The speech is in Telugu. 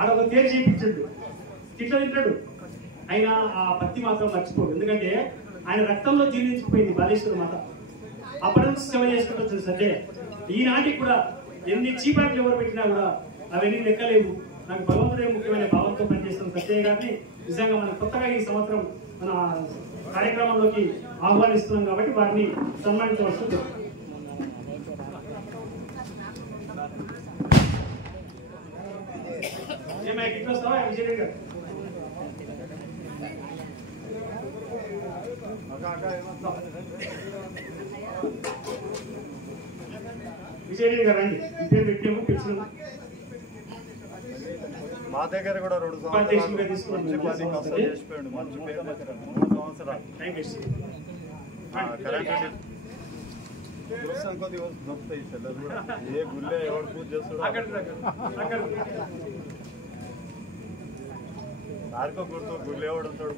ఆడొక తేరు చేయించాడు, తిట్ల తింటాడు. ఆయన ఆ భక్తి మాత్రం మర్చిపోడు. ఎందుకంటే ఆయన రక్తంలో జీర్ణించిపోయింది బాలేశ్వర మాత. అప్పటి నుంచి సేవ చేసుకుంటూ వచ్చింది సత్య. ఈనాటికి కూడా ఎన్ని చీపాట్లు ఎవరు పెట్టినా కూడా అవన్నీ లెక్కలేవు. నాకు భగవంతుడే ముఖ్యమైన భావంతో పనిచేస్తున్న సత్యయ్య గారిని నిజంగా మనం కొత్తగా ఈ సంవత్సరం మన కార్యక్రమంలోకి ఆహ్వానిస్తున్నాం కాబట్టి వారిని సన్మానించవలసింది. ఏమైనా ఇట్లా వస్తావా విజయ్ గారు? విజయ్ గారు రండి. పేరు పెట్టాము, పిలిచినాము. మా దగ్గర కూడా 2 సంవత్సరాలు మంచి పని కష్టం చేసిపోయాడు. మంచి పేరు 3 సంవత్సరాలు కరెంట్ చూస్తాం. కొద్ది దొరుకుతాయి సెల్లలు కూడా. ఏ గుళ్ళే ఎవరు పూజ చేస్తాడు సార్కో గుర్తు గుళ్ళు ఎవడు ఉంటాడు.